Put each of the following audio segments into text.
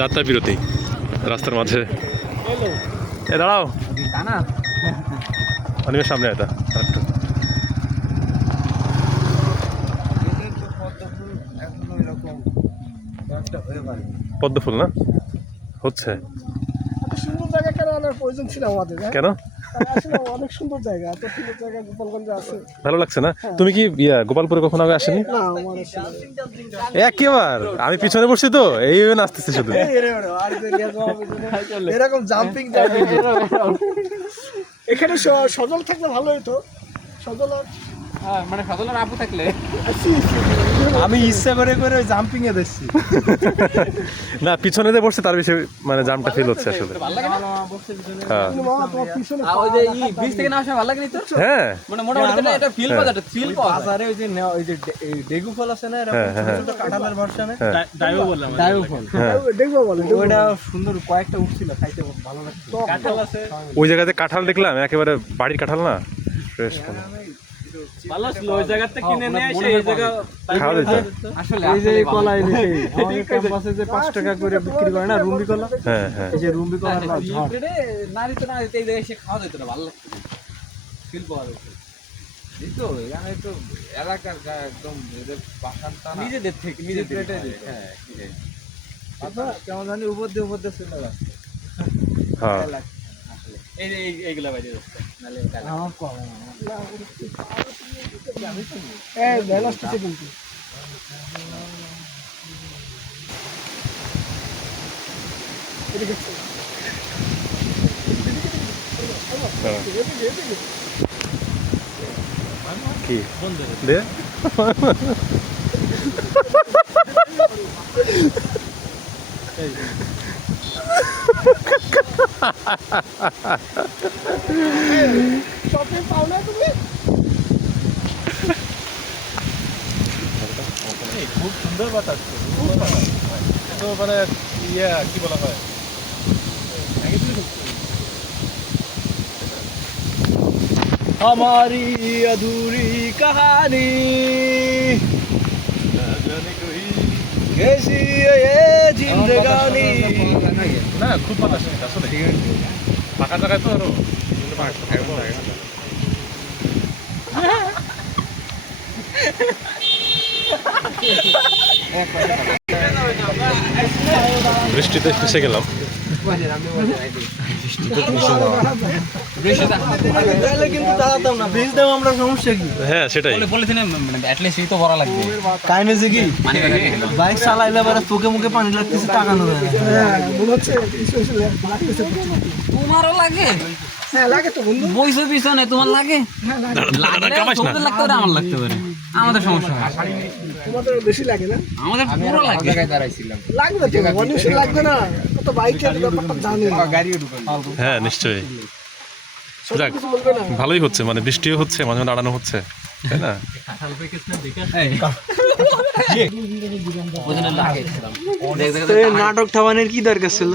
যাত্রা বিরতি রাস্তার মাঝে এ দাঁড়াও অনেক সামনে এটা পদ্ম ফুল না হচ্ছে সুন্দর জায়গা কেন আনার প্রয়োজন ছিল আমাদের কেন অনেক সুন্দর জায়গা এত সুন্দর জায়গা গোপালগঞ্জে আছে ভালো লাগছে না তুমি কি গোপালপুরে কখনো আগে আসেনি না আমার একেবার আমি পিছনে বসছি তো এইভাবে নাচতেছি শুধু এরকম জাম্পিং এখানে সজল থাকলে ভালো হতো সজল মানে সজলের আপু থাকলে আমি ইচ্ছা করে করে জাম্পিং এ দেখছি না পিছনে যে বসছে তার বেশি মানে জামটা ফিল হচ্ছে আসলে হ্যাঁ ওই যে ব্রিজ থেকে না আসা ভালো লাগে নি তো হ্যাঁ মানে মোটামুটি এটা ফিল পাওয়া যায় ফিল পাওয়া যায় বাজারে ওই যে ডেগু ফল আছে না এরকম ছোট ছোট কাঁঠালের ভার্সনে ডাইও বললাম ডাইও ফল ডেগু বলে ওটা সুন্দর কয়েকটা উঠছিল খাইতে ভালো লাগছে কাঁঠাল আছে ওই জায়গাতে কাঁঠাল দেখলাম একেবারে বাড়ির কাঁঠাল না ফ্রেশ ভালো ছিল ওই জায়গাতে কিনে নিয়ে এসে এই জায়গা খাওয়া যেত আসলে এই যে কলা এই যে আমাদের ক্যাম্পাসে যে 5 টাকা করে বিক্রি করে না রুম্বি কলা হ্যাঁ হ্যাঁ এই যে রুম্বি কলার নারী তো না এই জায়গায় এসে খাওয়া যেত না ভালো লাগতো ফিল পাওয়া যেত দিতো এখানে তো এলাকার একদম বাসানটা নিজেদের থেকে নিজেদের হ্যাঁ আচ্ছা কেমন জানি উপর দিয়ে চলে যাচ্ছে হ্যাঁ এই এইগুলা বাইরে যাচ্ছে নালে আমার কম এই ব্যালেন্স কিছু কিন্তু কি দে শপিং পাও না তুমি খুব সুন্দর বাতাস তো মানে কি বলা হয় हमारी अधूरी कहानी कैसी है ये जिंदगानी না খুব বাতাস আসলে ফাঁকা জায়গায় তো আরো বৃষ্টিতে ফেসে গেলাম কিন্তু দাঁড়াতাম না ব্রিজ দাম আমরা সমস্যা কি হ্যাঁ সেটাই পলিথিনে মানে অ্যাটলিস্ট এই তো ভরা লাগবে কাইনে যে কি মানে বাইক চালাইলে পরে চোখে মুখে পানি লাগতেছে টাকানো যায় হ্যাঁ মনে হচ্ছে লাগতেছে তোমারও লাগে হ্যাঁ লাগে তো বন্ধু বইসো পিছনে তোমার লাগে তোমাদের লাগতে পারে আমার লাগতে পারে আমাদের সমস্যা তোমাদের বেশি লাগে না আমাদের পুরো লাগে জায়গায় দাঁড়াইছিলাম লাগবে তো মানুষের লাগবে না কত বাইকের ব্যাপারটা জানে গাড়িও ঢুকান হ্যাঁ নিশ্চয়ই যাক কিছু বলবে না ভালোই হচ্ছে মানে বৃষ্টিও হচ্ছে মাঝে মাঝে দাঁড়ানো হচ্ছে তাই না নাটক থামানোর কি দরকার ছিল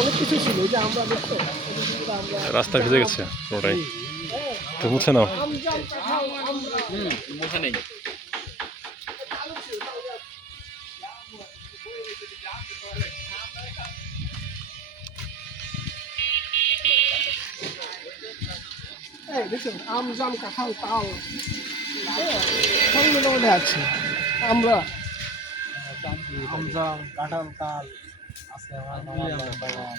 অনেক কিছু ছিল যে আমরা দেখতো রাস্তা ভিজে গেছে পুরোটাই তো মুছে নাও মুখে নেই দেখছেন আম জাম কাঁঠাল তাল সবগুলো মধ্যে আছে আমরা আম জাম কাঁঠাল তাল আছে আমার বাগান